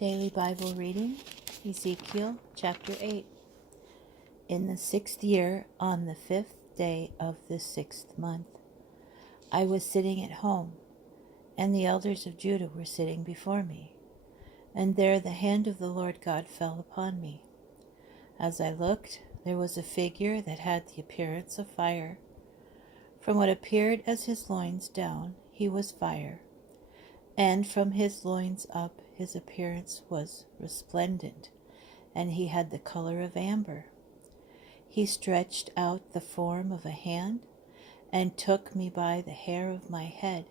Daily Bible reading, Ezekiel chapter 8. In the 6th year, on the 5th day of the 6th month, I was sitting at home, and the elders of Judah were sitting before me. And there the hand of the Lord God fell upon me. As I looked, there was a figure that had the appearance of fire. From what appeared as his loins down, he was fire, and from his loins up his appearance was resplendent, and he had the color of amber. He stretched out the form of a hand, and took me by the hair of my head.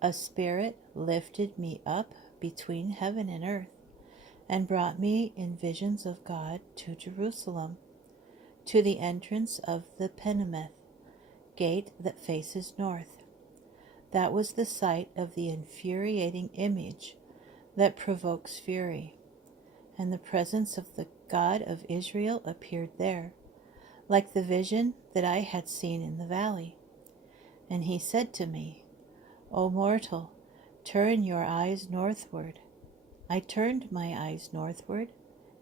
A spirit lifted me up between heaven and earth, and brought me in visions of God to Jerusalem, to the entrance of the Penameth gate that faces north. That was the site of the infuriating image that provokes fury, and the presence of the God of Israel appeared there, like the vision that I had seen in the valley. And he said to me, O mortal, turn your eyes northward. I turned my eyes northward,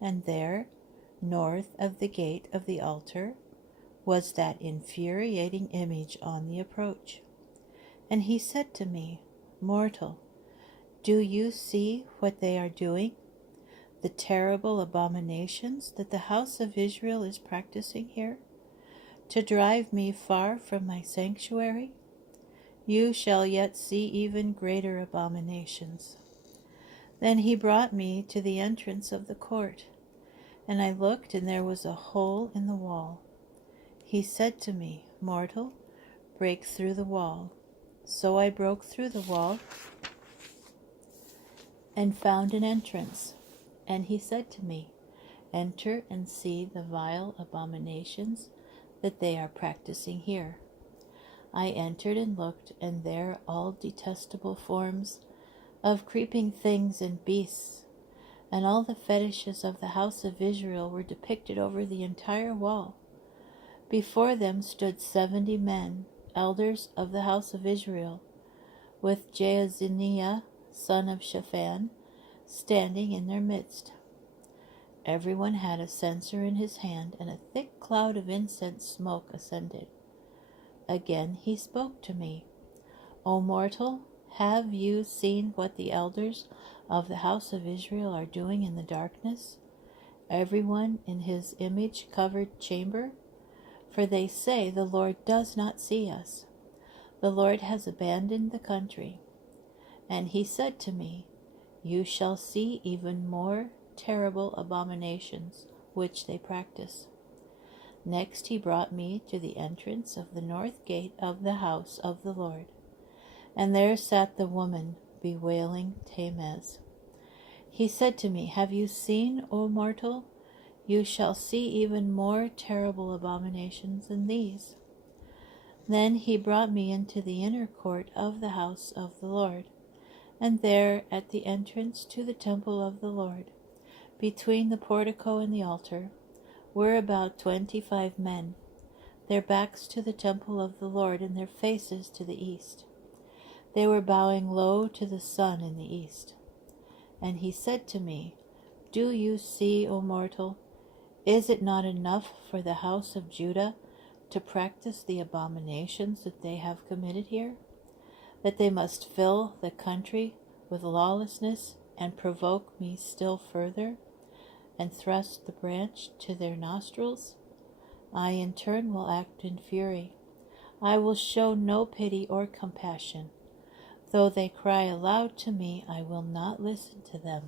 and there, north of the gate of the altar, was that infuriating image on the approach. And he said to me, Mortal, do you see what they are doing? The terrible abominations that the house of Israel is practicing here, to drive me far from my sanctuary? You shall yet see even greater abominations. Then he brought me to the entrance of the court, and I looked, and there was a hole in the wall. He said to me, Mortal, break through the wall. So I broke through the wall and found an entrance. And he said to me, Enter and see the vile abominations that they are practicing here. I entered and looked, and there all detestable forms of creeping things and beasts, and all the fetishes of the house of Israel were depicted over the entire wall. Before them stood 70 men, elders of the house of Israel, with Jaazaniah, son of Shaphan, standing in their midst. Everyone had a censer in his hand, and a thick cloud of incense smoke ascended. Again he spoke to me, O mortal, have you seen what the elders of the house of Israel are doing in the darkness, everyone in his image-covered chamber? For they say, The Lord does not see us. The Lord has abandoned the country. And he said to me, You shall see even more terrible abominations which they practice. Next he brought me to the entrance of the north gate of the house of the Lord. And there sat the woman bewailing Tammuz. He said to me, Have you seen, O mortal? You shall see even more terrible abominations than these. Then he brought me into the inner court of the house of the Lord, and there at the entrance to the temple of the Lord, between the portico and the altar, were about 25 men, their backs to the temple of the Lord and their faces to the east. They were bowing low to the sun in the east. And he said to me, Do you see, O mortal? Is it not enough for the house of Judah to practice the abominations that they have committed here, that they must fill the country with lawlessness and provoke me still further, and thrust the branch to their nostrils? I in turn will act in fury. I will show no pity or compassion. Though they cry aloud to me, I will not listen to them.